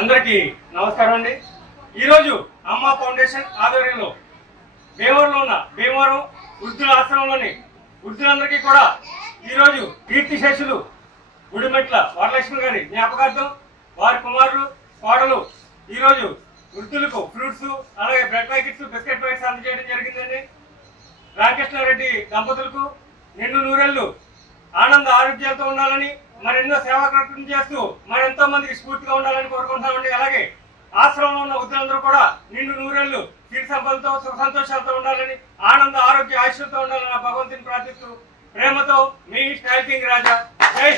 అందరికీ నమస్కారం అండి. ఈరోజు అమ్మ ఫౌండేషన్ ఆధ్వర్యంలో భీమవరంలో ఉన్న భీమవరం వృద్ధుల ఆశ్రమంలోని వృద్ధులందరికీ కూడా ఈరోజు కీర్తిశేషులు గుడిమెట్ల వరలక్ష్మి గారి జ్ఞాపకార్థం వారి కుమారులు కోడలు ఈరోజు వృద్ధులకు ఫ్రూట్స్ అలాగే బ్రెడ్ ప్యాకెట్స్ బిస్కెట్ ప్యాకెట్స్ అందజేయడం జరిగిందండి. రామకృష్ణారెడ్డి దంపతులకు నిన్ను నూరెళ్ళు ఆనంద ఆరోగ్యాలతో ఉండాలని మరెన్నో సేవా కార్యక్రమం చేస్తూ మరెంతో మందికి స్ఫూర్తిగా ఉండాలని కోరుకుంటామండి అలాగే ఆశ్రమంలో ఉన్న వృద్ధులందరూ కూడా నిండు నూరేళ్ళు సిరి సంపదలతో సుఖ సంతోషాలతో ఉండాలని ఆనంద ఆరోగ్య ఆయుష్లతో ఉండాలని భగవంతుని ప్రార్థిస్తూ ప్రేమతో మీ స్టైల్ కింగ్ రాజా. జై